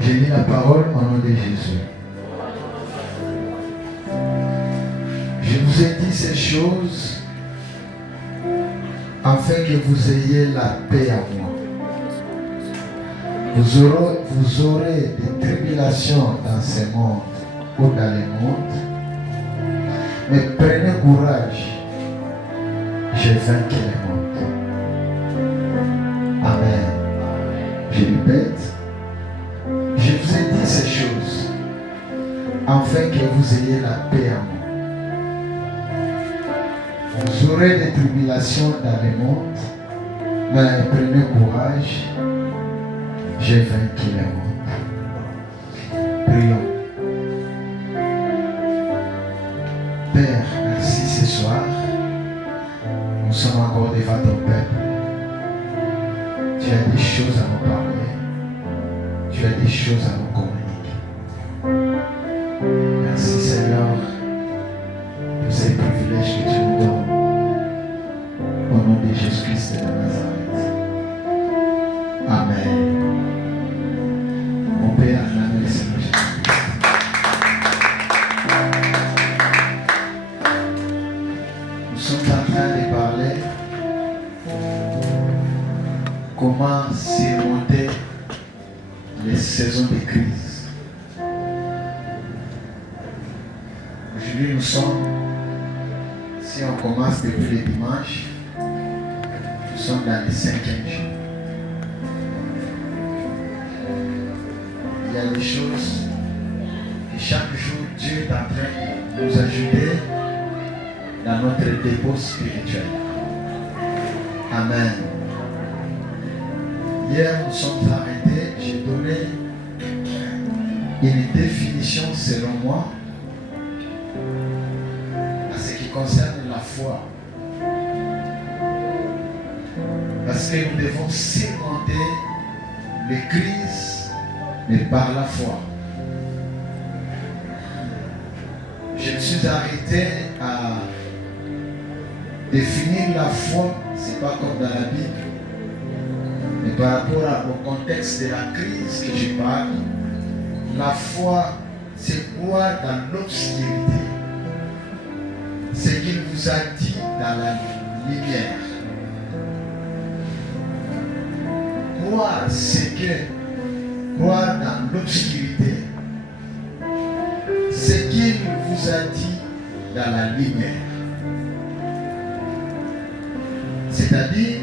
J'ai mis la parole au nom de Jésus. Je vous ai dit ces choses afin que vous ayez la paix à moi. Vous aurez des tribulations dans ce monde ou dans le monde. Mais prenez courage. J'ai vaincu le monde. Amen. Je répète. Je vous ai dit ces choses afin que vous ayez la paix à moi. Vous aurez des tribulations dans le monde, mais prenez courage, j'ai vaincu le monde. Prions. Père, merci ce soir. Nous sommes encore devant ton peuple. Tu as des choses à nous parler. Tu as des choses à nous communiquer. Merci Seigneur pour ces privilèges que tu nous donnes. Au nom de Jésus-Christ de Nazareth. Amen. Mon Père, l'amour du Seigneur Jésus-Christ. Nous sommes en train de parler comment surmonter les saisons de crise. Aujourd'hui, nous sommes, si on commence depuis le dimanche, nous sommes dans le 5e jour. Il y a des choses que chaque jour Dieu est en train de nous ajouter dans notre dépôt spirituel. Amen. Hier, nous sommes arrêtés. J'ai donné une définition selon moi à ce qui concerne la foi. Parce que nous devons surmonter les crises, mais par la foi. Je me suis arrêté à définir la foi, c'est pas comme dans la Bible, mais par rapport au contexte de la crise que je parle. La foi, c'est quoi dans l'obscurité? Ce qu'il vous a dit dans la lumière. Croire, c'est que croire dans l'obscurité. Ce qu'il vous a dit dans la lumière. C'est-à-dire,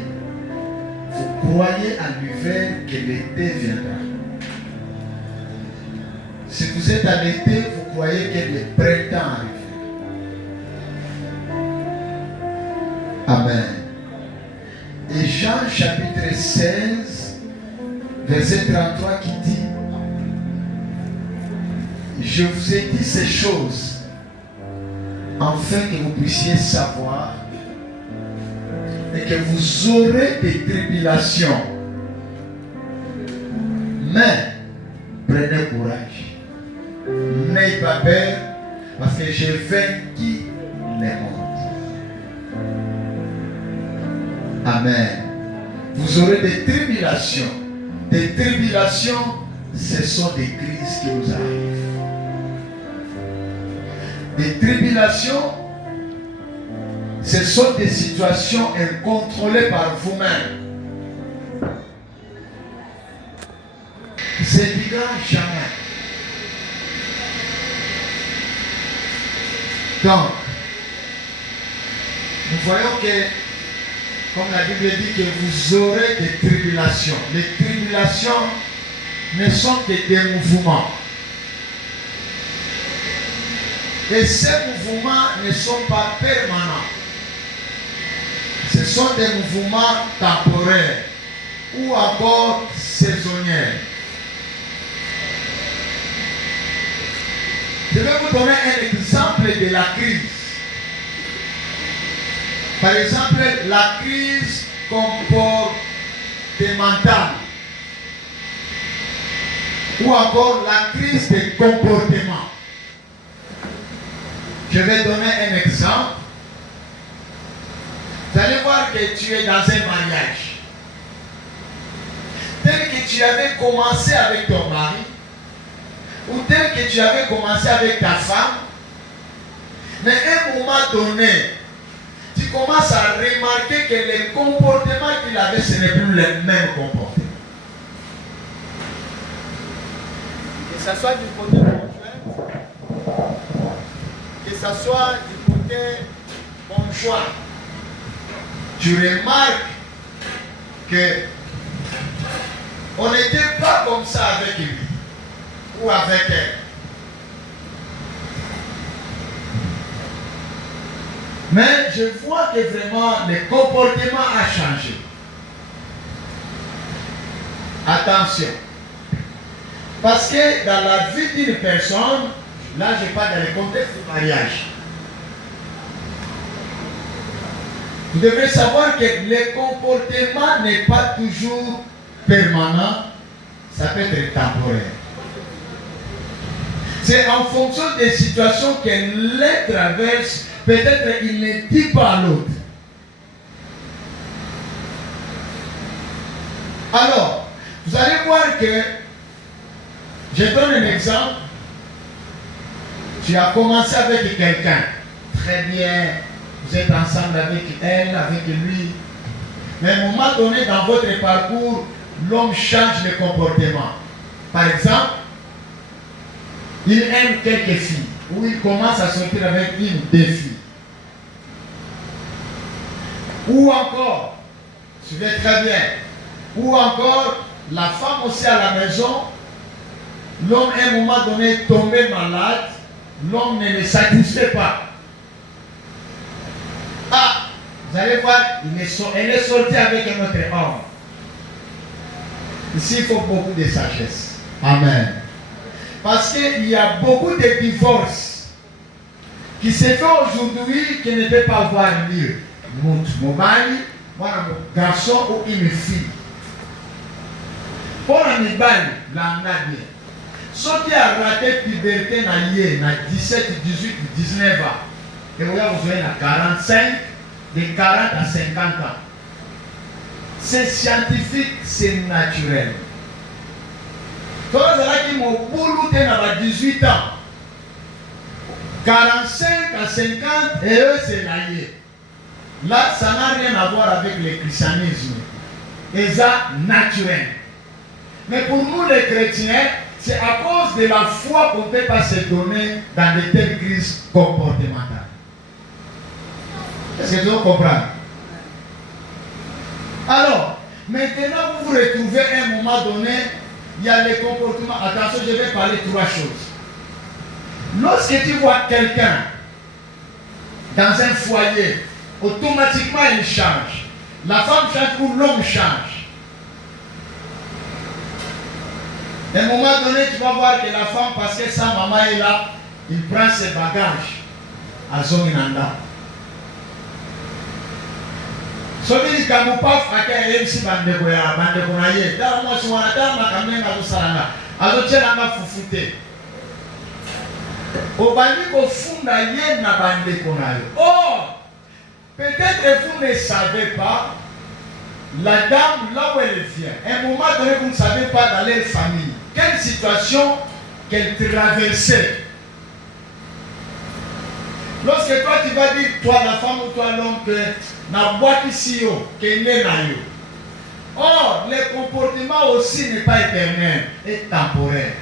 vous croyez en l'hiver que l'été viendra. Si vous êtes à l'été, vous croyez que le printemps arrive. Amen. Et Jean chapitre 16, verset 33 qui dit: je vous ai dit ces choses afin que vous puissiez savoir et que vous aurez des tribulations. Mais prenez courage. N'ayez pas peur, parce que j'ai vaincu le monde. Amen. Vous aurez des tribulations. Des tribulations, ce sont des crises qui nous arrivent. Des tribulations, ce sont des situations incontrôlées par vous-même. C'est du grand jamais. Donc, nous voyons que, comme la Bible dit, que vous aurez des tribulations. Les tribulations ne sont que des mouvements. Et ces mouvements ne sont pas permanents. Ce sont des mouvements temporaires ou encore saisonniers. Je vais vous donner un exemple de la crise. Par exemple, la crise comportementale ou encore la crise de comportement. Je vais donner un exemple. Vous allez voir que tu es dans un mariage. Tel que tu avais commencé avec ton mari, ou tel que tu avais commencé avec ta femme, mais à un moment donné, tu commences à remarquer que les comportements qu'il avait, ce n'est plus les mêmes comportements. Que ce soit du côté conjoint, que ce soit du côté conjoint, tu remarques que on n'était pas comme ça avec lui ou avec elle. Mais je vois que vraiment le comportement a changé. Attention. Parce que dans la vie d'une personne, là je parle dans le contexte du mariage, vous devez savoir que le comportement n'est pas toujours permanent, ça peut être temporaire. C'est en fonction des situations que l'un traverse, peut-être il ne dit pas à l'autre. Alors, vous allez voir que, je donne un exemple, tu as commencé avec quelqu'un, très bien, vous êtes ensemble avec elle, avec lui, mais à un moment donné dans votre parcours, l'homme change de comportement. Par exemple, il aime quelques filles, ou il commence à sortir avec une ou deux filles. Ou encore, suivez très bien, ou encore, la femme aussi à la maison, l'homme à un moment donné tombé malade, l'homme ne le satisfait pas. Ah, vous allez voir, elle est sortie avec un autre homme. Ici, il faut beaucoup de sagesse. Amen. Parce qu'il y a beaucoup de divorces qui se font aujourd'hui qui ne peuvent pas avoir lieu. Mon mari, mon garçon ou une fille. Pour un mibali, l'année bien. Ceux qui ont raté la puberté na 17, 18, 19 ans, et vous avez 45, de 40 à 50 ans. C'est scientifique, c'est naturel. Quand vous avez qui m'ont boulot à 18 ans, 45 à 50, et eux c'est l'aïe. Là, ça n'a rien à voir avec le christianisme. Et ça, naturel. Mais pour nous les chrétiens, c'est à cause de la foi qu'on ne peut pas se donner dans de telles crises comportementales. Est-ce que tu comprends? Alors, maintenant vous vous retrouvez à un moment donné, il y a les comportements. Attention, je vais parler de 3 choses. Lorsque tu vois quelqu'un dans un foyer, automatiquement il change. La femme change ou l'homme change. À un moment donné, tu vas voir que la femme, parce que sa maman est là, il prend ses bagages à Zonginanda. Celui qui ne pas fait MC Bandekoya, Bandekonaye, dans moi, je suis en train de salanga. Alors, tu es là, foufoute. Au bandi, au fond, na Bandekonaye. Or, peut-être que vous ne savez pas, la dame, là où elle vient, à un moment donné, vous ne savez pas dans leur famille, quelle situation qu'elle traversait. Lorsque toi tu vas dire, toi la femme ou toi l'homme, que na boîte ici, que n'est na yo. Or, le comportement aussi n'est pas éternel, est temporaire.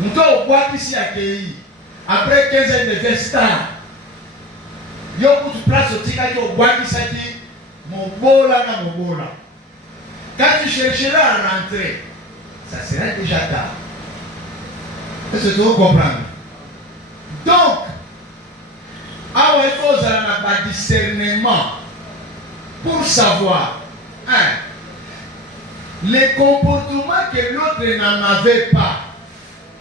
Nous sommes boîte ici accueillis. Après 15 ans de vestin, yo pour tu places au tika au boîte ici, mon bola na mon bola. Quand tu chercheras à rentrer, ça sera déjà tard. Est-ce que tu comprends? Donc, il faut un discernement pour savoir les comportements que l'autre n'en avait pas.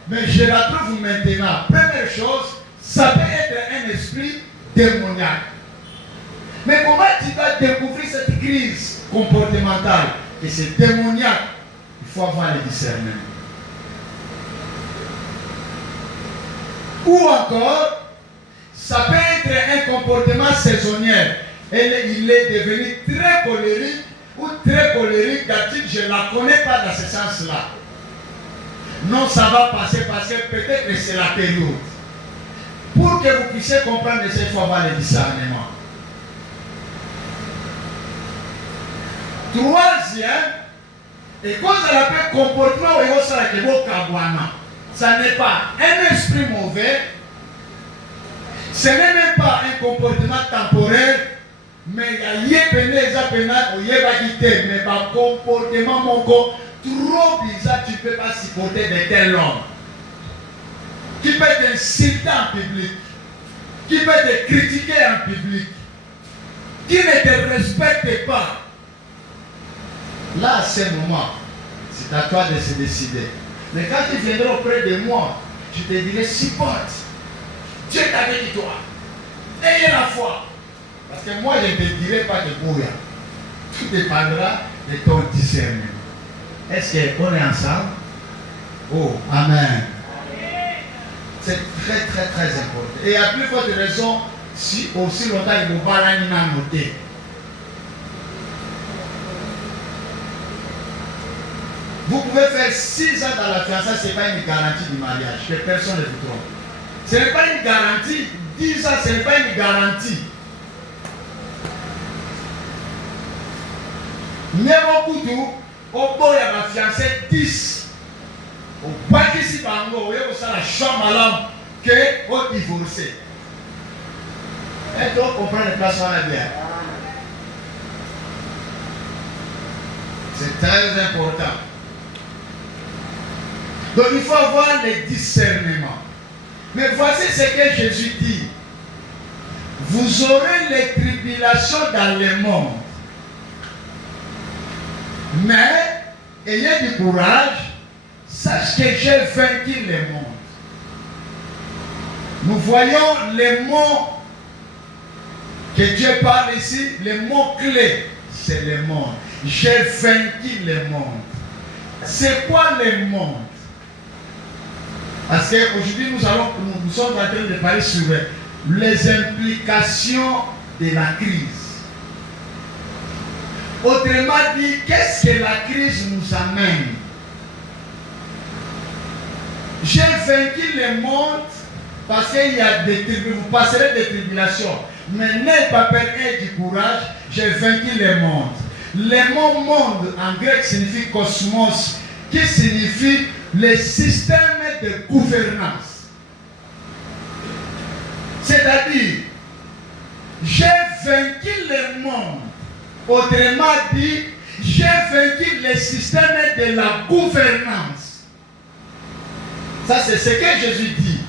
Mais je la trouve maintenant. Première chose, ça peut être un esprit démoniaque. Mais comment tu vas découvrir cette crise comportementale? Et c'est démoniaque. Il faut avoir le discernement. Ou encore, ça peut être un comportement saisonnier. Il est devenu très colérique ou très colérique. D'habitude, je ne la connais pas dans ce sens-là. Non, ça va passer parce que peut-être que c'est la période. Pour que vous puissiez comprendre, il faut avoir le discernement. Troisième, et quand on appelle comportement, ça n'est pas un esprit mauvais, ce n'est même pas un comportement temporaire, mais il y a un comportement trop bizarre, tu ne peux pas supporter de tel homme. Qui peut t'insulter en public, qui peut te critiquer en public, qui ne te respecte pas. Là, à ce moment, c'est à toi de se décider. Mais quand tu viendras auprès de moi, je te dirai, supporte. Dieu est avec toi. Ayez la foi. Parce que moi, je ne te dirai pas de bouillir. Tout dépendra de ton discernement. Est-ce qu'on est ensemble? Oh, Amen. C'est très, très, très important. Et à plus forte raison, si aussi longtemps il ne faut pas noter. Vous pouvez faire 6 ans dans la fiançailles, ce n'est pas une garantie du mariage, que personne ne vous trompe. Ce n'est pas une garantie, 10 ans, ce n'est pas une garantie. Mais beaucoup de au bout de ma fiancée 10. Au bas ici, il y a la chambre à l'homme que au divorcé. Et donc, on prend les places à la bière. C'est très important. Donc, il faut avoir le discernement. Mais voici ce que Jésus dit. Vous aurez les tribulations dans le monde. Mais, ayez du courage, sache que j'ai vaincu le monde. Nous voyons les mots que Dieu parle ici, les mots clés, c'est le monde. J'ai vaincu le monde. C'est quoi le monde? Parce qu'aujourd'hui, nous sommes en train de parler sur les implications de la crise. Autrement dit, qu'est-ce que la crise nous amène? J'ai vaincu le monde parce qu'il y a des tribulations. Vous passerez des tribulations. Mais n'ayez pas peur et du courage. J'ai vaincu le monde. Le mot monde en grec signifie cosmos, qui signifie le système de gouvernance. C'est-à-dire, j'ai vaincu le monde. Autrement dit, j'ai vaincu le système de la gouvernance. Ça, c'est ce que Jésus dit.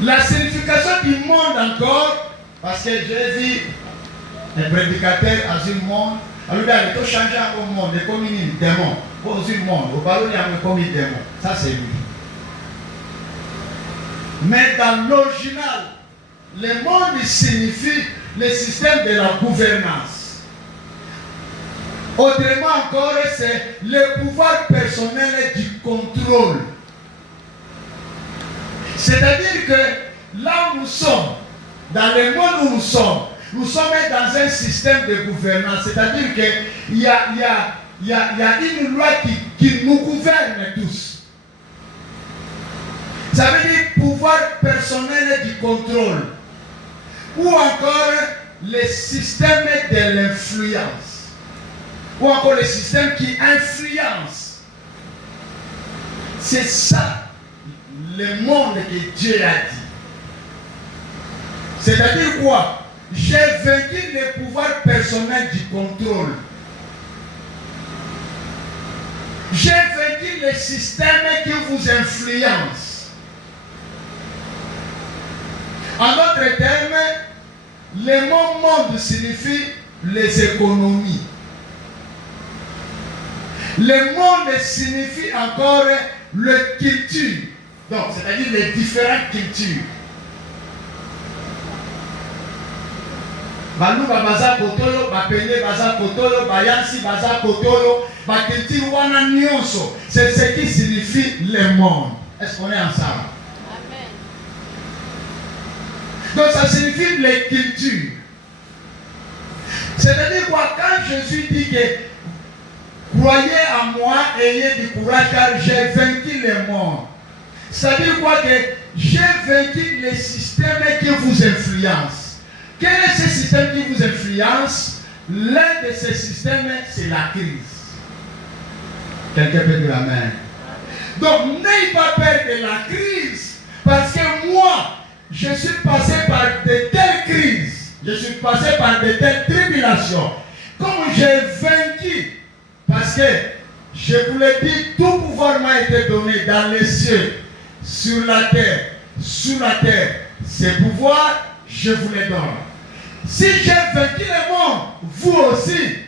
La signification du monde encore, parce que j'ai vu un prédicateur dans un monde, alors il a tout changé au monde, il est comme un démon. Dans un monde, au ballon, il est comme un démon. Ça, c'est lui. Mais dans l'original, le monde signifie le système de la gouvernance. Autrement encore, c'est le pouvoir personnel du contrôle. C'est-à-dire que là où nous sommes, dans le monde où nous sommes dans un système de gouvernance. C'est-à-dire qu'il y a une loi qui nous gouverne tous. Ça veut dire pouvoir personnel du contrôle. Ou encore le système de l'influence. Ou encore le système qui influence. C'est ça le monde que Dieu a dit. C'est-à-dire quoi? J'ai vaincu le pouvoir personnel du contrôle. J'ai vaincu le système qui vous influence. En d'autres termes, le mot monde signifie les économies. Le monde signifie encore le culture. Donc, c'est-à-dire les différentes cultures. Balou baza kotoyo, bapende baza kotoyo, bayansi baza kotoyo, bakiti wana nyonso. C'est ce qui signifie le monde. Est-ce qu'on est ensemble? Amen. Donc ça signifie les cultures. C'est-à-dire quoi? Quand Jésus dit que Croyez en moi, ayez du courage car j'ai vaincu le monde. Ça veut dire quoi? Que j'ai vaincu les systèmes qui vous influencent. Quel est ce système qui vous influence? L'un de ces systèmes, c'est la crise. Quelqu'un peut dire amen. Donc, n'ayez pas peur de la crise. Parce que moi, je suis passé par de telles crises. Je suis passé par de telles tribulations. Comme j'ai vaincu, parce que je vous l'ai dit, tout pouvoir m'a été donné dans les cieux, sur la terre, sous la terre. Ces pouvoirs, je vous les donne. Si j'ai vaincu le monde, vous aussi,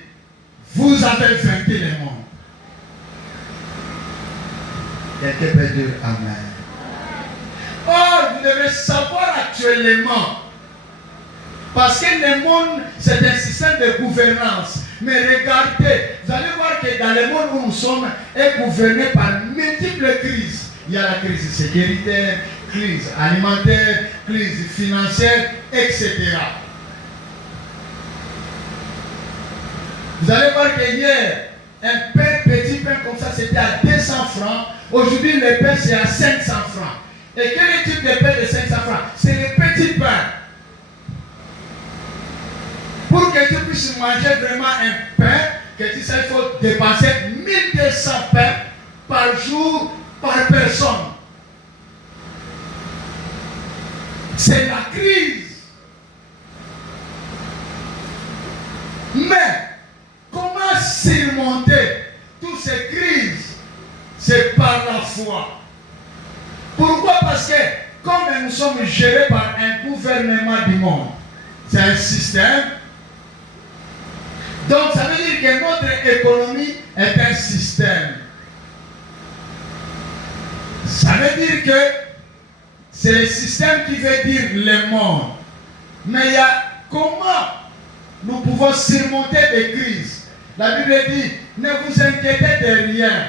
vous avez vaincu le monde. Quelqu'un peut dire amen. Or, vous devez savoir actuellement, parce que le monde, c'est un système de gouvernance. Mais regardez, vous allez voir que dans le monde où nous sommes, est gouverné par multiples crises. Il y a la crise sécuritaire, crise alimentaire, crise financière, etc. Vous allez voir que hier, un petit pain comme ça, c'était à 200 francs. Aujourd'hui, le pain, c'est à 500 francs. Et quel est le type de pain de 500 francs? C'est le petit pain. Pour que tu puisses manger vraiment un pain, que tu sais, il faut dépenser 1200 pains par jour, par personne. C'est la crise. Mais, comment surmonter toutes ces crises? C'est par la foi. Pourquoi? Parce que, comme nous sommes gérés par un gouvernement du monde, c'est un système. Donc, ça veut dire que notre économie est un système. Ça veut dire que c'est le système qui veut dire le monde. Mais il y a comment nous pouvons surmonter des crises. La Bible dit, ne vous inquiétez de rien.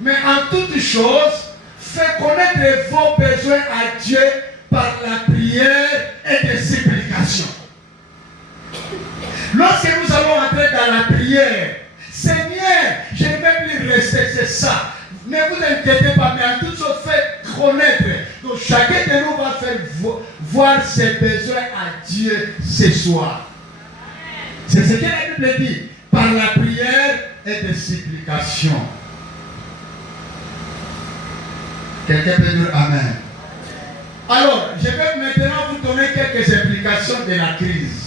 Mais en toutes choses, faites connaître vos besoins à Dieu par la prière et des supplications. Lorsque nous allons entrer dans la prière, Seigneur, je ne vais plus rester, c'est ça. Ne vous inquiétez pas, mais en toute chose, faites connaître. Donc chacun de nous va faire voir ses besoins à Dieu ce soir. C'est ce que la Bible dit, par la prière et des supplications. Quelqu'un peut dire amen. Alors, je vais maintenant vous donner quelques explications de la crise.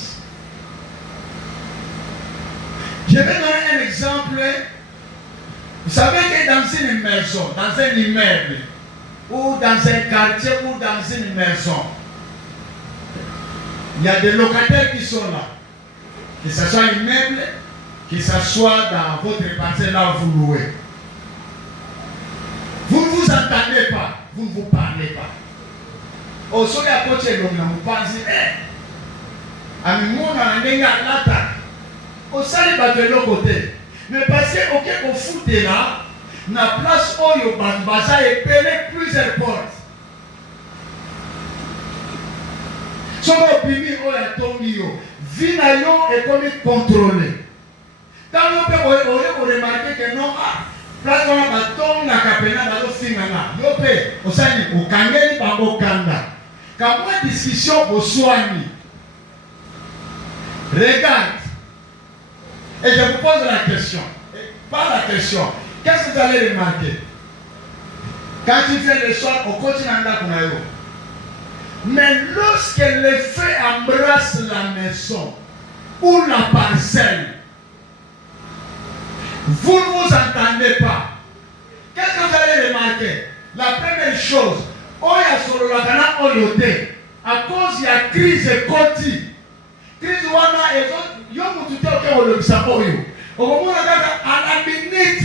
Je vais donner un exemple. Vous savez que dans une maison, dans un immeuble, ou dans un quartier, ou dans une maison, il y a des locataires qui sont là. Que ce soit immeuble, que ce soit dans votre parcelle là où vous louez. Vous ne vous entendez pas, vous ne vous parlez pas. Au sol à côté de l'homme, vous pensez, à mi monde en a lata. Au salut de l'autre côté. Mais parce que au foot est là, na place où il y a baza et pelé plusieurs portes. Son opinion où il y a Tongio, Vinayon est comme contrôlé. Dans le pays, on remarque que non, place où on a ton na capena na lo fingana. Yope, au sani au kangeli bango kanda. Quand moi discussion au soigni. Regarde. Et je vous pose la question. Pas la question. Qu'est-ce que vous allez remarquer? Quand tu fais le soir au continent d'Akunayo. Mais lorsque le feu embrasse la maison ou la parcelle, vous ne vous entendez pas. Qu'est-ce que vous allez remarquer? La première chose, Oya Sololakana Oyote, à cause de la crise Koti. Crise Wana et autres, Yomu Tutoke Olobsapoyo. Au moment à la minute,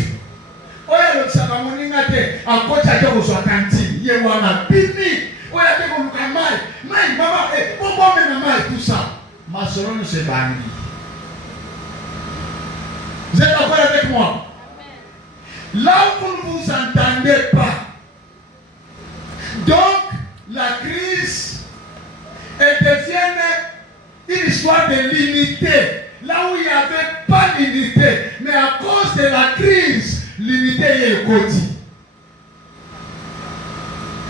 Oya Lobsakamoningate, à cause de la cantine, Yewana, Bini, Oya Tekolukamai, Maï, Maman, et Bobo Menamai, tout ça. Ma soeur ne s'est banni. Vous êtes d'accord avec moi? Là où vous ne vous entendez pas, donc la crise, elle devient une histoire de l'unité. Là où il n'y avait pas d'unité, mais à cause de la opportunité est côté.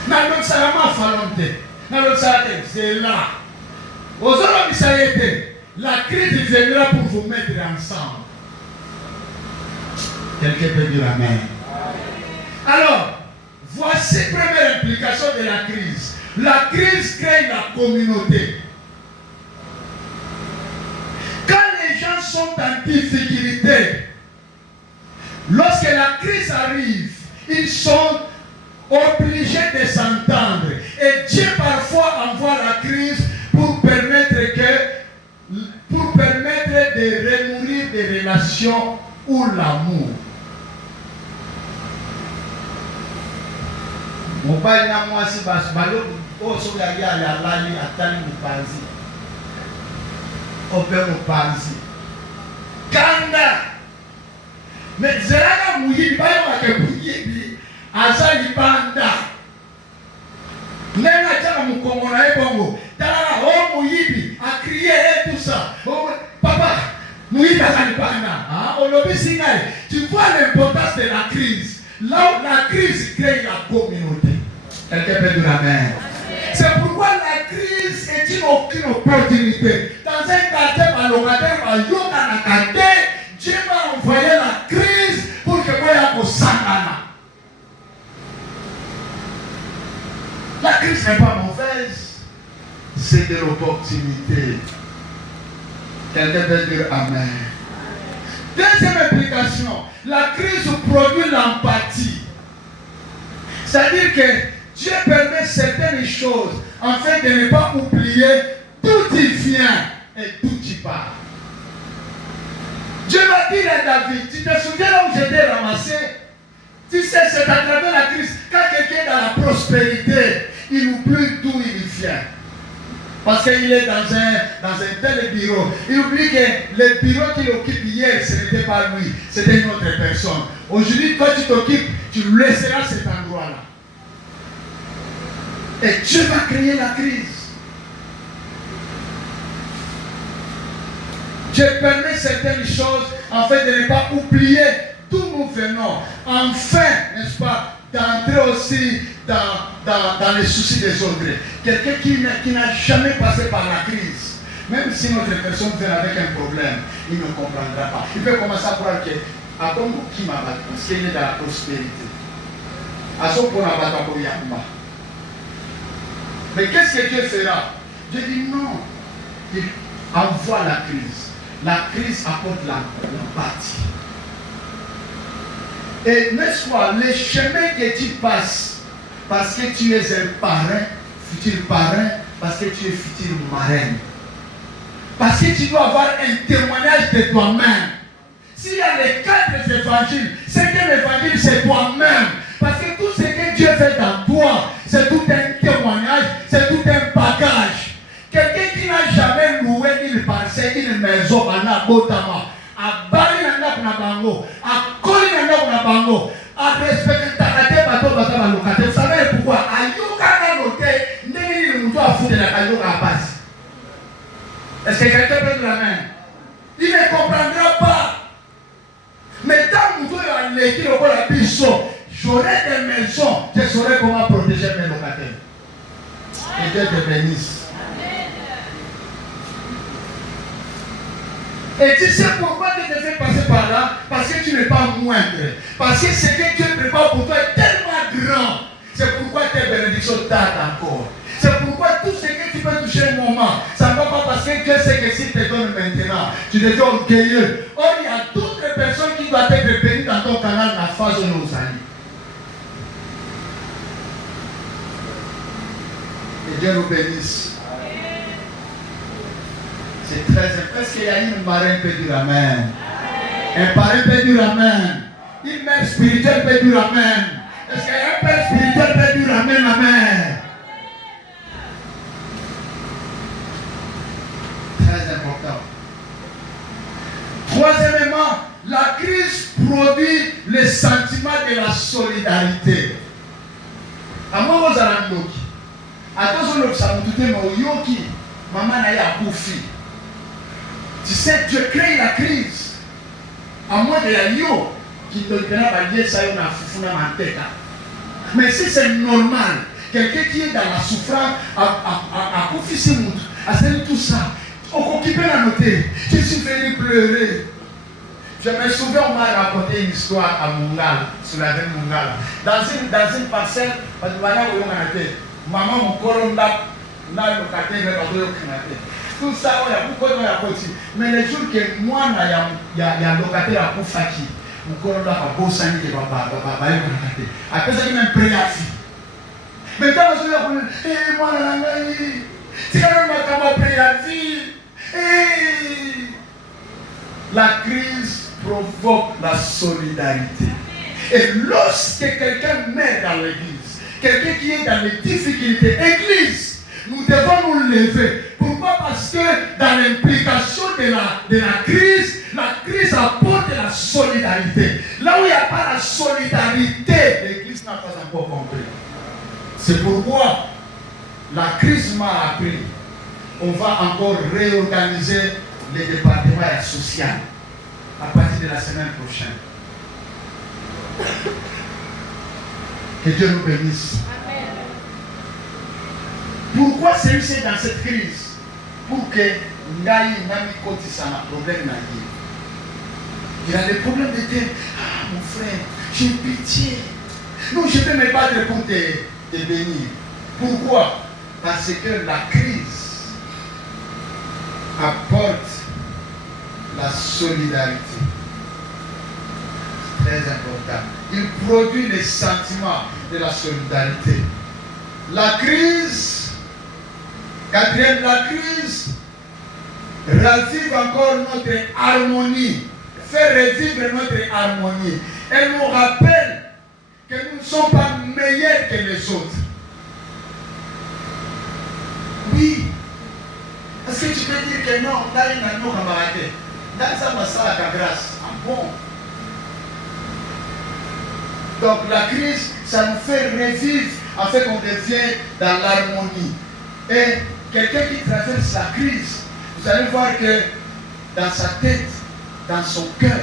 Dans notre salama falonté, dans notre salade, c'est là. Aux autres misayétés, la crise viendra pour vous mettre ensemble. Quelqu'un peut dire amen. Alors, voici la première implication de la crise. La crise crée la communauté. Quand les gens sont en difficulté, lorsque la crise arrive, ils sont obligés de s'entendre. Et Dieu parfois envoie la crise pour permettre de renouer des relations ou l'amour. Mobile na mwasi balo oso ya ya lali atali mupanzi. Ope mupanzi. Kanda. Mais zeraka muyibi bayo wake muyibi azali banda. Nena chaka mukongo na ebongo. Tala o muyibi a crier et tout ça. Oh, papa, muyibi azali banda. Ah, olobi singai. Tu vois l'importance de la crise. Là où la crise crée la communauté. Quelqu'un peut dire amen. C'est pourquoi la crise est une opportunité. Dans un quartier malocataire, Dieu va envoyer la crise pour que moi je sangana. La crise n'est pas mauvaise, c'est de l'opportunité. Quelqu'un peut dire amen. Deuxième implication, la crise produit l'empathie. C'est-à-dire que Dieu permet certaines choses afin de ne pas oublier d'où il vient et d'où il part. Dieu va dire à David, tu te souviens là où j'étais ramassé? Tu sais, c'est à travers la crise. Quand quelqu'un est dans la prospérité, il oublie d'où il vient. Parce qu'il est dans un tel bureau. Il oublie que le bureau qu'il occupe hier, ce n'était pas lui, c'était une autre personne. Aujourd'hui, quand tu t'occupes, tu laisseras cet endroit-là. Et Dieu va créer la crise. Dieu permet certaines choses afin de ne pas oublier d'où nous venons. Enfin, n'est-ce pas, d'entrer aussi dans les soucis des autres. Quelqu'un qui n'a jamais passé par la crise, même si notre personne vient avec un problème, il ne comprendra pas. Il peut commencer à croire que Akongo qui m'a battu, parce qu'il est dans la prospérité. À son point, on a battu. Mais qu'est-ce que Dieu fera? Dieu dit non. Il envoie la crise. La crise apporte l'empathie. Et n'est-ce pas, les chemins que tu passes, parce que tu es un parrain, futur parrain, parce que tu es futur marraine. Parce que tu dois avoir un témoignage de toi-même. S'il y a les 4 évangiles, c'est que l'évangile c'est toi-même. Parce que tout ce que Dieu fait dans toi, c'est tout un témoignage, c'est tout un bagage. Quelqu'un qui n'a jamais loué une parcelle, une maison, à Botama, à Bari na bango, à Koli na bango, à respecter ta bateau dans locataire. Vous savez pourquoi? À Yoka na noté, n'est-ce pas à foutre la Yoka à base. Est-ce que quelqu'un peut dire la main? Il ne comprendra pas. Mais tant que vous avez l'équipe au la biseau, j'aurai des maisons, je saurai comment protéger mes locataires. Et Dieu te bénisse. Et tu sais pourquoi tu te fais passer par là? Parce que tu n'es pas moindre. Parce que ce que Dieu prépare pour toi est tellement grand. C'est pourquoi tes bénédictions tardent encore. C'est pourquoi tout ce que tu peux toucher un moment, ça ne va pas parce que Dieu sait que s'il te donne maintenant, tu deviens orgueilleux. Or, il y a d'autres personnes qui doivent être bénies dans ton canal, la phase de nos amis. Et Dieu nous bénisse. C'est très important. Est-ce qu'il y a une marraine peut dire amen? Un parrain peut dire amen. Une mère spirituelle peut dire amen. Est-ce qu'il y a un père spirituel peut dire amen, amen? Très important. Troisièmement, la crise produit le sentiment de la solidarité. À moi, vous allez me dire, attention, ça me dit, mais maman n'a pas bouffé. Tu sais, Dieu crée la crise. À moins de la yo, Mais si c'est normal, quelqu'un qui est dans la souffrance, à tout ça, on peut la noter. Je suis venu pleurer. Je me souviens, on m'a raconté une histoire à Mungala, sur la veine Mungala. Dans une parcelle, maman, mon coronda, n'a locataire, tout ça, il y a beaucoup de choses. Mais les jours que moi, il y a locataire à Koufaki, mon coronda a beau sang qui va locataire. Après ça, il m'a pris à fille. Mais quand je suis là, moi, c'est quand même ma pris à fille. La crise provoque la solidarité. Et lorsque quelqu'un meurt dans l'église, quelqu'un qui est dans les difficultés, église, nous devons nous lever. Pourquoi? Parce que dans l'implication de la crise apporte la solidarité. Là où il n'y a pas la solidarité, l'église n'a pas encore compris. C'est pourquoi la crise m'a appris. On va encore réorganiser les départements sociaux à partir de la semaine prochaine. Que Dieu nous bénisse. Amen. Pourquoi c'est dans cette crise? Pour que Ngaï Nami Koti sama problème naïe. Il a des problèmes de terre. Ah mon frère, j'ai pitié. Non, je vais me battre pour te bénir. Pourquoi? Parce que la crise apporte la solidarité. C'est très important. Il produit les sentiments de la solidarité. La crise, quatrième, la crise ravive encore notre harmonie, fait revivre notre harmonie. Elle nous rappelle que nous ne sommes pas meilleurs que les autres. Oui. Est-ce que tu peux dire que non, là il y a un camarade. Dans ça, on ça la grâce. Ah bon. Donc la crise, ça nous fait revivre afin qu'on devienne dans l'harmonie. Et quelqu'un qui traverse la crise, vous allez voir que dans sa tête, dans son cœur,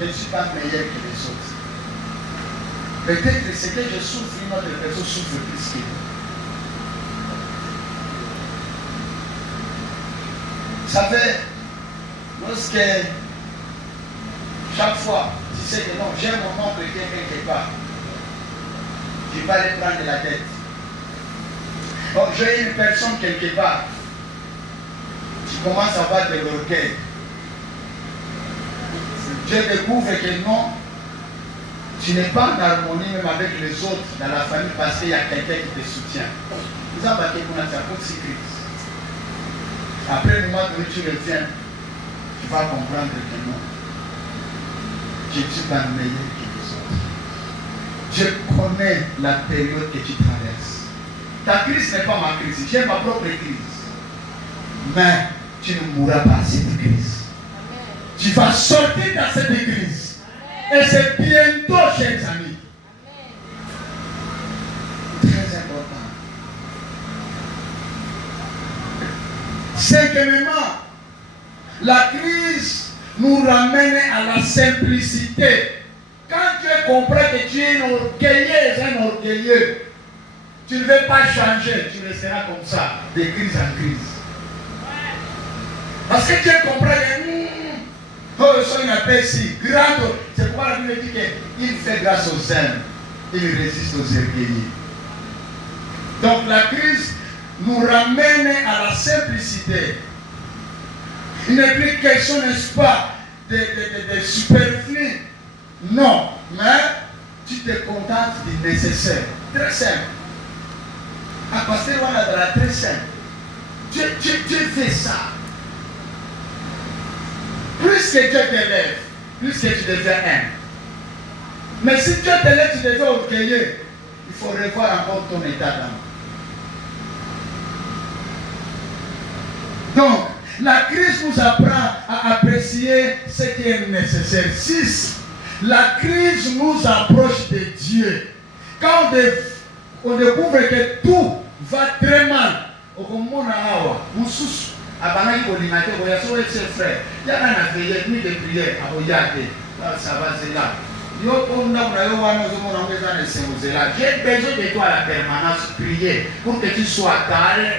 je ne suis pas meilleur que les autres. Peut-être ce que je souffre, une autre personne souffre plus que moi. Vous savez, lorsque chaque fois, tu sais que non, j'ai mon oncle qui est quelque part, je ne vais pas aller prendre la tête. Donc j'ai une personne quelque part, tu commences à avoir de l'orgueil. Je découvre que non, tu n'es pas en harmonie même avec les autres dans la famille parce qu'il y a quelqu'un qui te soutient. Vous avez battu pour la crise. Après le moment où tu reviens, tu vas comprendre que non. Je ne suis pas meilleur que les autres. Je connais la période que tu traverses. Ta crise n'est pas ma crise. J'ai ma propre crise. Mais tu ne mourras pas à cette crise. Amen. Tu vas sortir dans cette crise. Amen. Et c'est bientôt, chers amis. Amen. Très important. Cinquièmement, la crise nous ramène à la simplicité. Quand tu comprends que tu es un orgueilleux, tu ne veux pas changer, tu resteras comme ça, de crise en crise. Parce que tu comprends que son appel si grand, c'est pourquoi la Bible dit qu'il fait grâce aux hommes, il résiste aux orgueilleux. Donc la crise nous ramène à la simplicité. Il n'est plus question, n'est-ce pas, de superflu. Non, mais tu te contentes du nécessaire. Très simple. À partir de la très simple. Dieu fait ça. Plus que Dieu t'élève, plus que tu deviens un. Mais si Dieu t'élève, tu deviens orgueilleux, il faut revoir encore ton état d'âme. Donc, la crise nous apprend à apprécier ce qui est nécessaire. 6. La crise nous approche de Dieu. Quand on découvre que tout va très mal, on commence à avoir ça va c'est là. J'ai besoin de toi à la permanence, prier pour que tu sois calme.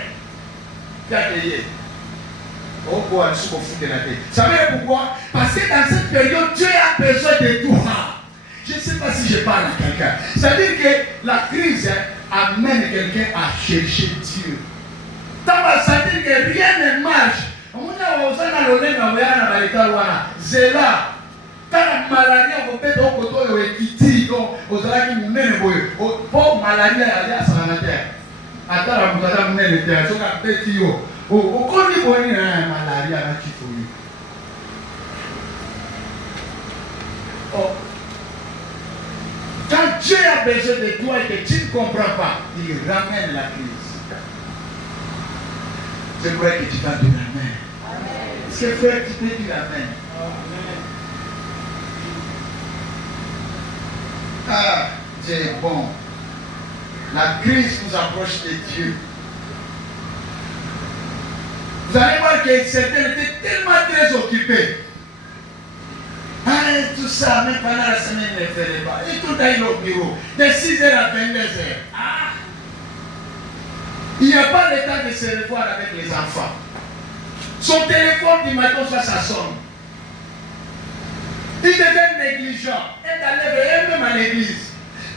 Oh, quoi, je suis au fond de la tête. Vous savez pourquoi? Parce que dans cette période, Dieu a besoin de toi. Je ne sais pas si je parle à quelqu'un. C'est-à-dire que la crise amène quelqu'un à chercher Dieu. C'est-à-dire que rien ne marche. On a Zéla. Quand la maladie a été équitée, on a pour maladie à la terre. Attends, la terre. Au maladie à la quand Dieu a besoin de toi et que tu ne comprends pas, il ramène la crise. Je crois que tu vas dire Amen. Est-ce que frère, tu peux dire Amen? Ah, Dieu est bon. La crise nous approche de Dieu. Vous allez voir que certains étaient tellement très occupés. Ah, tout ça, même pendant la semaine, ne ferait pas. Et tout dans au bureau, de 6h à 22h. Ah! Il n'y a pas le temps de se revoir avec les enfants. Son téléphone du matin, ça sonne. Il devient négligent. Et même à l'église.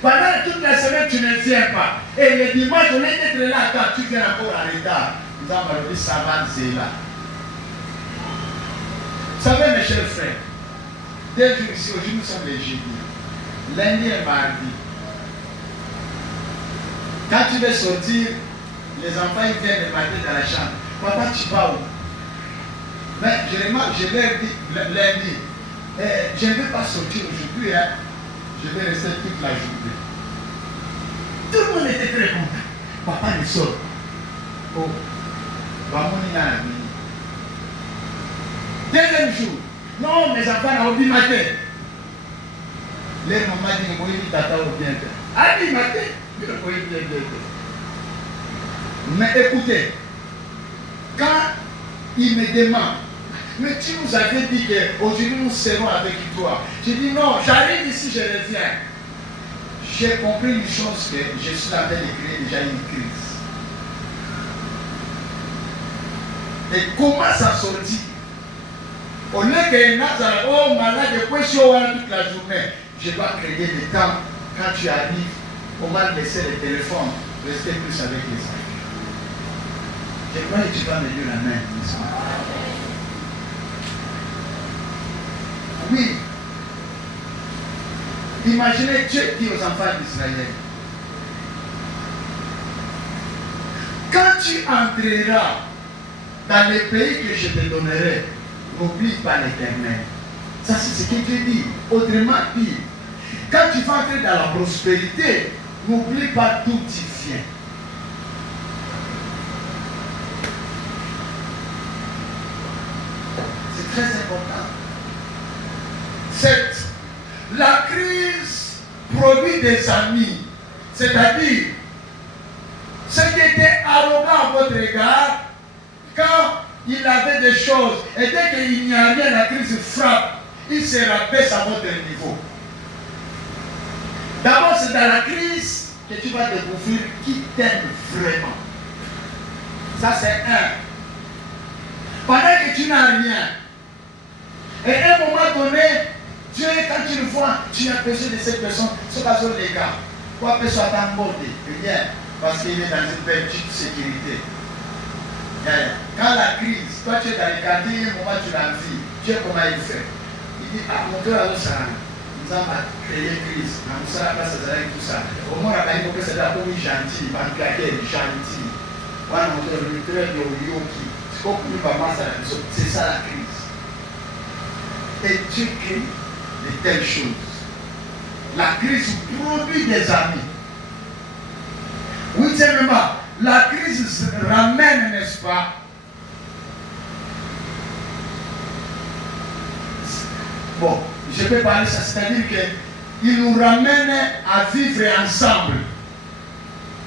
Pendant toute la semaine, tu ne viens pas. Et le dimanche, au lieu d'être là, quand tu viens encore en retard, nous avons dit ça va, c'est là. Vous savez, mes chers frères, dès que ici, aujourd'hui, nous sommes les jeudis. Lundi et mardi. Quand tu veux sortir, les enfants ils viennent le matin dans la chambre. Papa, tu vas où? Mais je remarque, je leur dis lundi, je ne vais pas sortir aujourd'hui, hein. Je vais rester toute la journée. Tout le monde était très content. Papa ne sort. Oh, deuxième jour, non, mes enfants n'ont pas matin. Les mamans disent que vous tata au bien. Ah, dit matin, vous bien. Mais écoutez, quand il me demande, mais tu nous avais dit qu'aujourd'hui nous serons avec toi. J'ai dit non, j'arrive ici, je reviens. J'ai compris une chose que je suis en train de créer déjà une crise. Et comment ça sortit? Au lieu que Nazareth, oh malade, de quoi toute la journée, je dois créer le temps. Quand tu arrives, on va laisser le téléphone, rester plus avec les enfants. Je crois que tu vas me dire la main. Oui. Imaginez Dieu dit aux enfants d'Israël, quand tu entreras dans le pays que je te donnerai, n'oublie pas l'Éternel. Ça c'est ce que Dieu dit. Autrement dit, quand tu vas entrer dans la prospérité, n'oublie pas d'où tu viens. C'est très important. La crise produit des amis, c'est-à-dire ceux qui étaient arrogants à votre égard, quand il avait des choses, et dès qu'il n'y a rien, la crise frappe, il se rabaisse à votre niveau. D'abord, c'est dans la crise que tu vas découvrir qui t'aime vraiment. Ça, c'est un. Pendant que tu n'as rien, et à un moment donné, Dieu, quand tu le vois, tu as besoin de cette personne, ce pas sur les gars. Quoi que soit t'embordé, rien, parce qu'il est dans une petite sécurité. Quand la crise, toi tu es dans les quartiers, un moment tu l'as vu, Dieu comment il fait? Il dit, ah mon Dieu, alors ça, nous avons créé une crise, nous sommes là, ça avec tout ça. Au moins, il faut que c'est là pour lui gentil, il va nous claquer, gentil. Voilà, mon Dieu, le cœur de Yoki, c'est comme lui, c'est ça la crise. Et Dieu crée de telles choses. La crise produit des amis. Huitièmement, la crise ramène, n'est-ce pas? Bon, je peux parler ça, c'est-à-dire qu'il nous ramène à vivre ensemble.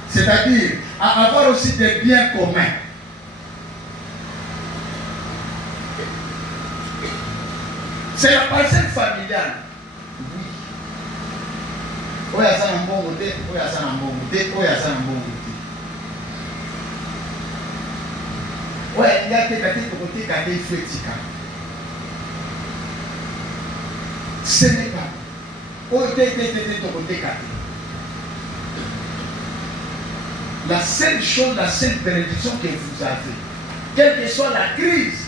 C'est-à-dire à avoir aussi des biens communs. C'est la parcelle familiale. Oui. Oya sana mbongo te, oya sana mbongo te, oya sana mbongo te. Oya ngate kate côté kate fetika. Ce n'est pas. Oya te côté kate. La seule chose, la seule bénédiction que vous avez, quelle que soit la crise,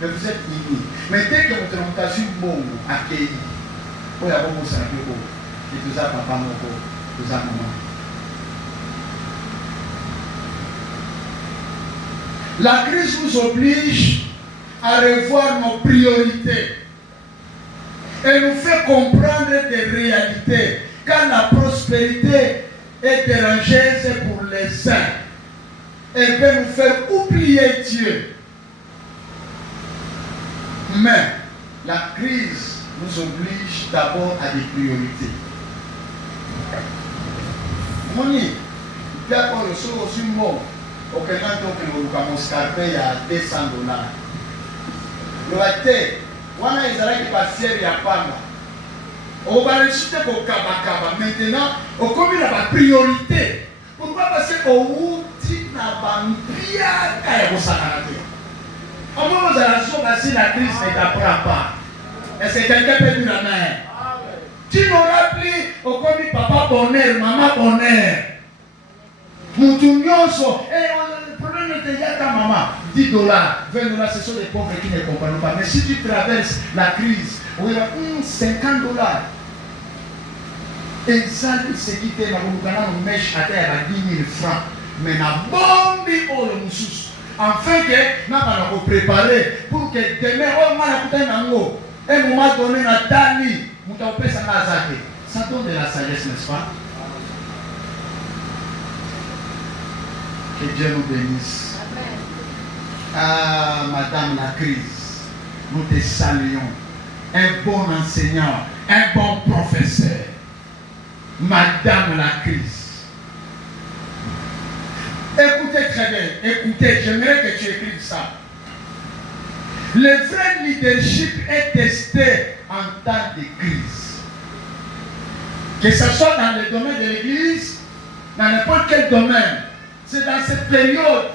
mais vous êtes unis. Mais dès que votre montation bon accueilli, oya bongo sana peko. Et tout ça, papa, mon corps, tout ça, maman. La crise nous oblige à revoir nos priorités et nous fait comprendre des réalités. Car la prospérité est dérangeuse pour les uns. Elle peut nous faire oublier Dieu. Mais la crise nous oblige d'abord à des priorités. Moni, il y a pour le sol aussi mot. Au Kenya, on scarpe il y a $200. Le athée, on a les arrêts qui passent il y a pas mal. On va le chuter pour Kabakaba. Maintenant, on commune la priorité. Pourquoi? Parce qu'on dit n'a pas bien qu'à vous s'arrêter. Au moment où vous allez la crise ne t'apprend pas. Est-ce que quelqu'un peut dire la main? Tu n'auras plus au commis papa bonheur, maman bonheur. Moutounioso. Et le problème était il y a ta maman. $10, $20, ce sont des pauvres qui ne comprennent pas. Mais si tu traverses la crise, on va $50. Et ça, c'est dit que nous mèche à terre à 10 000 francs. Mais na bombi au le moussous. Enfin que nous allons préparer pour que demain, oh, on a un mot. Et un moment donné, na tali. Ça donne de la sagesse, n'est-ce pas? Que Dieu nous bénisse. Ah, Madame la crise, nous te saluons. Un bon enseignant, un bon professeur. Madame la crise. Écoutez très bien, écoutez, j'aimerais que tu écrives ça. Le vrai leadership est testé en temps de crise. Que ce soit dans le domaine de l'église, dans n'importe quel domaine, c'est dans cette période.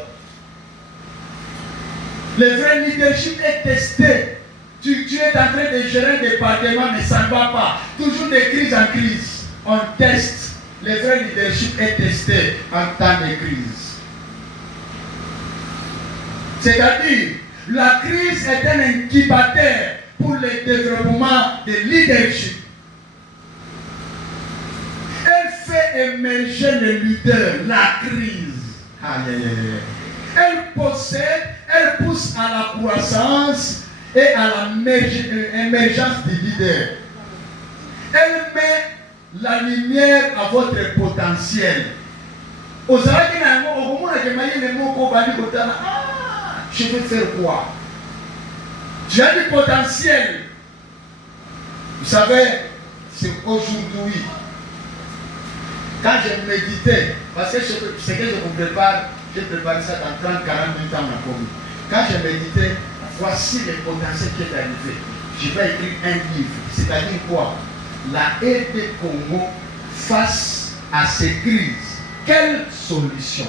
Le vrai leadership est testé. Tu es en train de gérer des départements, mais ça ne va pas. Toujours de crise en crise. On teste. Le vrai leadership est testé en temps de crise. C'est-à-dire, la crise est un incubateur pour le développement de leadership. Elle fait émerger le leader, la crise. Aïe, aïe, aïe. Elle possède, elle pousse à la croissance et à l'émergence du leader. Elle met la lumière à votre potentiel. Je vais faire quoi? Tu as du potentiel. Vous savez, c'est aujourd'hui. Quand je méditais, parce que ce que je vous prépare, j'ai préparé ça dans 30-40 minutes à ma commune. Quand je méditais, voici le potentiel qui est arrivé. Je vais écrire un livre. C'est-à-dire quoi? La aide Congo face à ces crises. Quelle solution?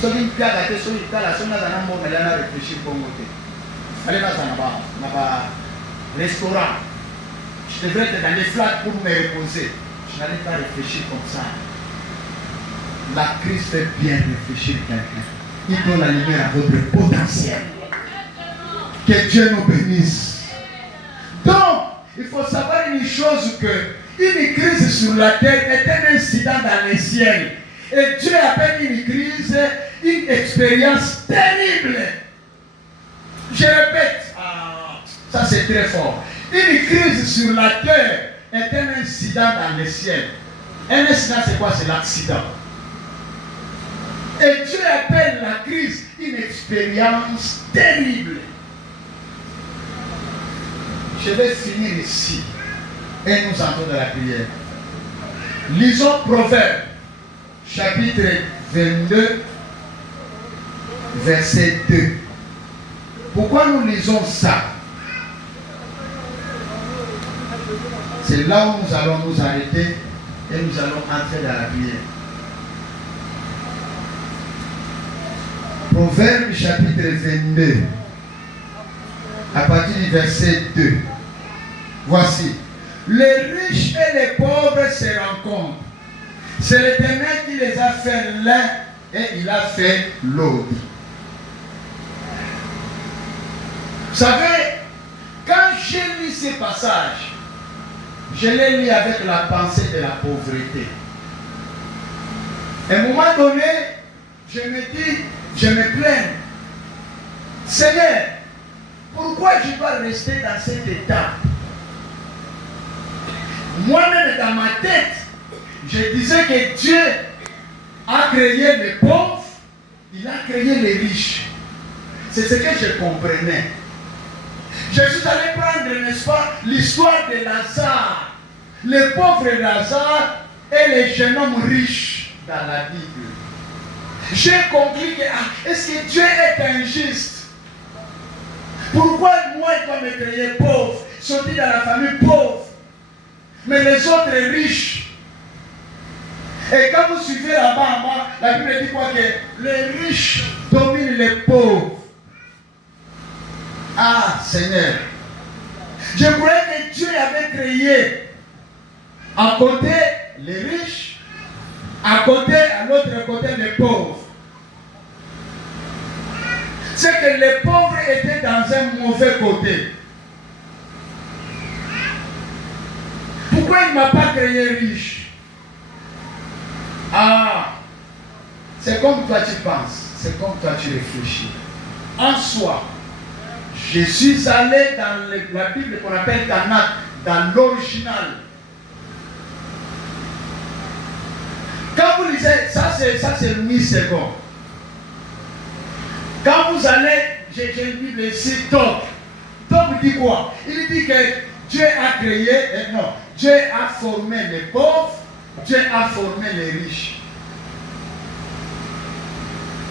Celui qui a gâté, celui qui a la sonne, il a réfléchi pour monter. Allez dans un restaurant. Je devrais être dans les flats pour me reposer. Je n'allais pas réfléchir comme ça. La crise fait bien réfléchir quelqu'un. Il donne la lumière à votre potentiel. Que Dieu nous bénisse. Donc, il faut savoir une chose que une crise sur la terre est un incident dans les ciels. Et Dieu appelle une crise une expérience terrible. Je répète, ça c'est très fort. Une crise sur la terre est un incident dans les ciels. Un incident, c'est quoi? C'est l'accident. Et Dieu appelle la crise une expérience terrible. Je vais finir ici et nous entrons dans la prière. Lisons Proverbes, chapitre 22, verset 2. Pourquoi nous lisons ça? C'est là où nous allons nous arrêter et nous allons entrer dans la prière. Proverbe chapitre 22, à partir du verset 2. Voici. Les riches et les pauvres se rencontrent. C'est l'Éternel qui les a fait l'un et il a fait l'autre. Vous savez, quand j'ai lu ces passages, je les lis avec la pensée de la pauvreté. À un moment donné, je me dis, je me plains. Seigneur, pourquoi je dois rester dans cet état? Moi-même dans ma tête, je disais que Dieu a créé les pauvres, il a créé les riches. C'est ce que je comprenais. Je suis allé prendre, n'est-ce pas, l'histoire de Lazare, le pauvre Lazare et le jeune homme riche dans la Bible. J'ai compris que, est-ce que Dieu est injuste? Pourquoi moi il doit me créer pauvre, sortir dans la famille pauvre, mais les autres riches? Et quand vous suivez là-bas en bas, la Bible dit quoi? Que les riches dominent les pauvres. Ah Seigneur, je croyais que Dieu avait créé à côté les riches, à côté, à l'autre côté les pauvres. C'est que les pauvres étaient dans un mauvais côté. Pourquoi il ne m'a pas créé riche? Ah, c'est comme toi tu penses, c'est comme toi tu réfléchis. En soi, je suis allé dans la Bible qu'on appelle Tanakh, dans l'original. Quand vous lisez, ça c'est Louis II. Quand vous allez, j'ai une Bible ici, Top. Top dit quoi? Il dit que Dieu a créé, non, Dieu a formé les pauvres, Dieu a formé les riches.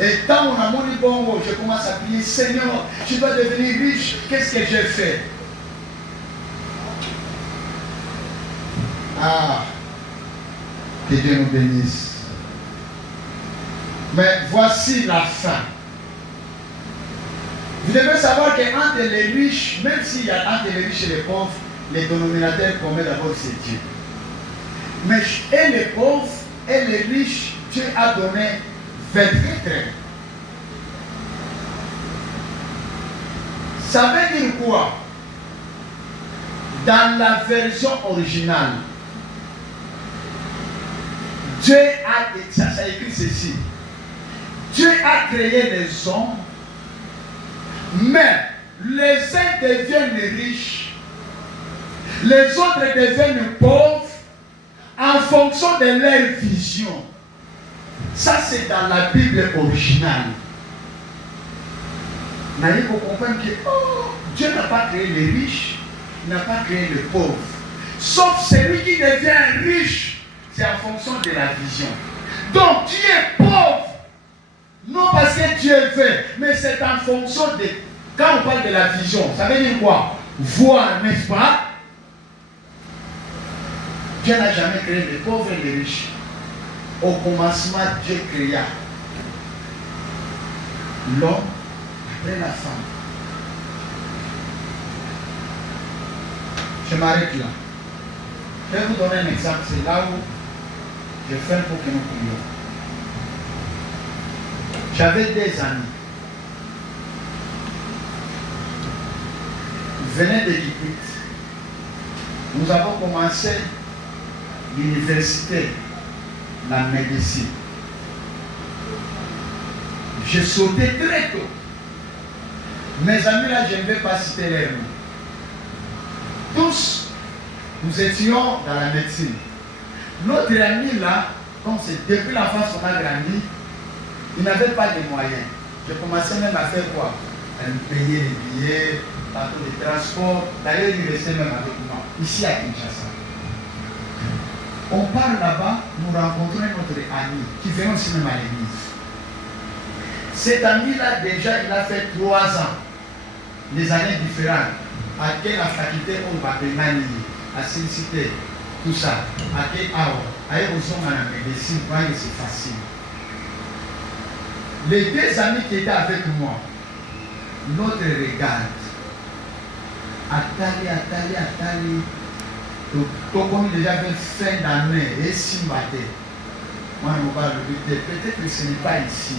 Et quand on a mon bon, je commence à prier, Seigneur, je dois devenir riche, qu'est-ce que j'ai fait? Ah, que Dieu nous bénisse. Mais voici la fin. Vous devez savoir qu'entre les riches, même s'il y a entre les riches et les pauvres, les dénominateurs communs d'abord c'est Dieu. Mais et les pauvres et les riches, Dieu a donné 24 traits. Ça veut dire quoi? Dans la version originale, Dieu a, ça écrit ceci. Dieu a créé les hommes, mais les uns deviennent riches, les autres deviennent pauvres en fonction de leur vision. Ça, c'est dans la Bible originale. Mais il faut comprendre que Dieu n'a pas créé les riches, il n'a pas créé les pauvres. Sauf celui qui devient riche, c'est en fonction de la vision. Donc, tu es pauvre, non parce que Dieu veut, mais c'est en fonction de... Quand on parle de la vision, ça veut dire quoi? Voir, n'est-ce pas? Dieu n'a jamais créé les pauvres et les riches. Au commencement, Dieu créa l'homme après la femme. Je m'arrête là. Je vais vous donner un exemple. C'est là où je fais pour que nous prions. J'avais des amis. Ils venaient d'Égypte. Nous avons commencé l'université, la médecine. J'ai sauté très tôt. Mes amis là, je ne vais pas citer les noms. Tous, nous étions dans la médecine. Notre ami là, comme c'est depuis la phase qu'on a grandi, il n'avait pas de moyens. J'ai commencé même à faire quoi? À me payer les billets, bateau de transport. D'ailleurs, il restait même avec moi, ici à Kinshasa. On part là-bas, nous rencontrons notre ami qui vient aussi même à l'église. Cet ami-là, déjà, il a fait 3 ans, des années différentes, à quelle la faculté on va pénaliser. à solliciter tout ça. À quel hour? À la médecine, voyez que c'est facile. Les 2 amis qui étaient avec moi, notre regard, attali. Donc, comme déjà fait fin d'année et si matin, moi, je me parle de peut-être que ce n'est pas ici.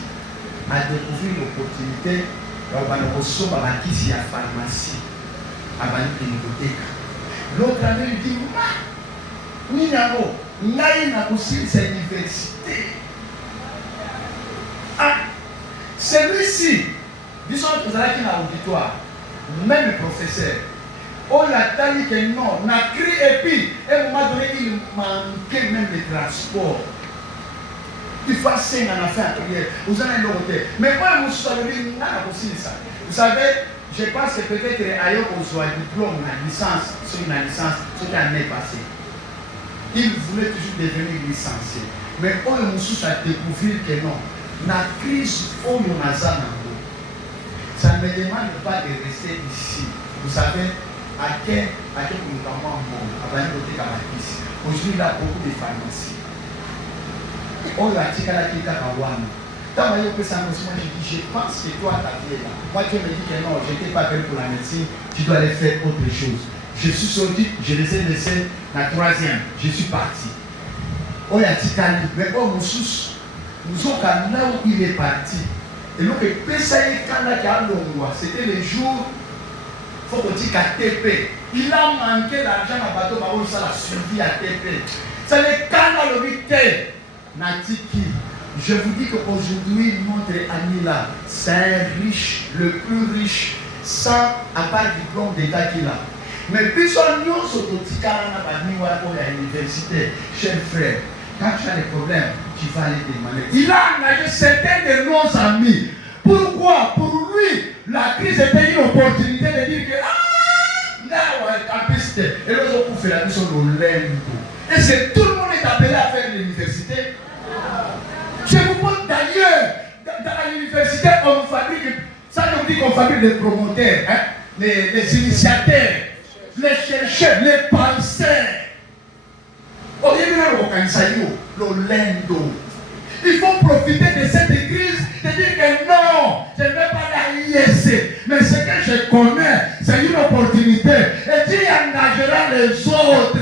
À découvrir l'opportunité, on va nous recevoir à qui c'est à la pharmacie, à la bibliothèque. L'autre ami lui dit, Ninamo, n'a aussi cette université. Ah, celui-ci, disons que vous allez dans l'auditoire, même le professeur, on a dit que non, on a crié et puis, à un moment donné, il manquait même le transport. Il faut essayer d'en faire prière. Vous en avez l'autre. Mais moi, je me suis dit, ça. Vous savez, je pense que peut-être ailleurs qu'on soit diplôme, la licence, sur une licence, ce qui l'année passée. Il voulait toujours devenir licencié. Mais on a découvert que non. La crise, on a ça. Ça ne me demande pas de rester ici. Vous savez, à quel moment aujourd'hui, il y a beaucoup de pharmacies. On a dit qu'à la Kikawana. Quand je pense que toi, ta vie est là. Moi, tu me dis que non, je n'étais pas fait pour la médecine, tu dois aller faire autre chose. Je suis sorti, je les ai laissés la 3e, je suis parti. On a dit qu'à mais nous sommes là où il est parti. Et donc, c'était le jour, il faut qu'on dise qu'à TP. Il a manqué l'argent à bateau, ça l'a suivi à TP. C'est le cas dans le week-end. Natiki, je vous dis qu'aujourd'hui, notre ami là, c'est un riche, le plus riche, sans à part diplôme d'État qu'il a. Mais puis son nom, c'est à l'université, cher frère. Quand tu as des problèmes, tu vas aller demander. Il a engagé certains de nos amis. Pourquoi? Pour lui, la crise était une opportunité de dire que là, ouais, et là, on peut faire la mission de l'Embo. Et c'est tout le monde est appelé à faire l'université. Je vous montre d'ailleurs, dans l'université, on fabrique, ça nous dit qu'on fabrique des promoteurs, hein, les initiateurs, les chercheurs, les penseurs. Il faut profiter de cette crise de dire que non, je ne vais pas la ISC, mais ce que je connais, c'est une opportunité. Et Dieu engagera les autres.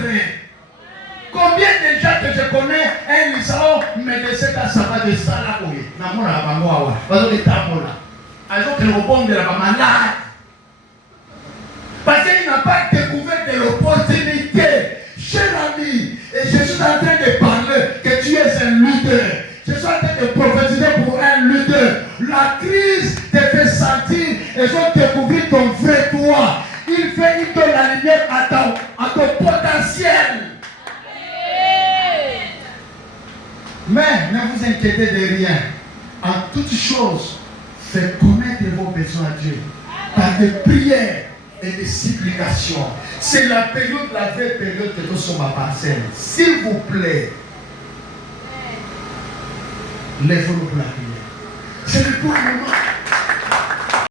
Combien de gens que je connais, un lycéen, mais de cette assemblée de Salah, parce qu'il n'a pas découvert de l'opportunité. Cher ami, et je suis en train de parler que tu es un leader. Je suis en train de prophétiser pour un leader. La crise te fait sentir et je découvre ton vrai toi. Il fait une donne la lumière à ton potentiel. Mais ne vous inquiétez de rien. En toutes choses, faites connaître vos besoins à Dieu par des prières et des supplications. C'est la période, la vraie période que nous sommes à passer. S'il vous plaît, lèvez-nous pour la prière. C'est le bon moment.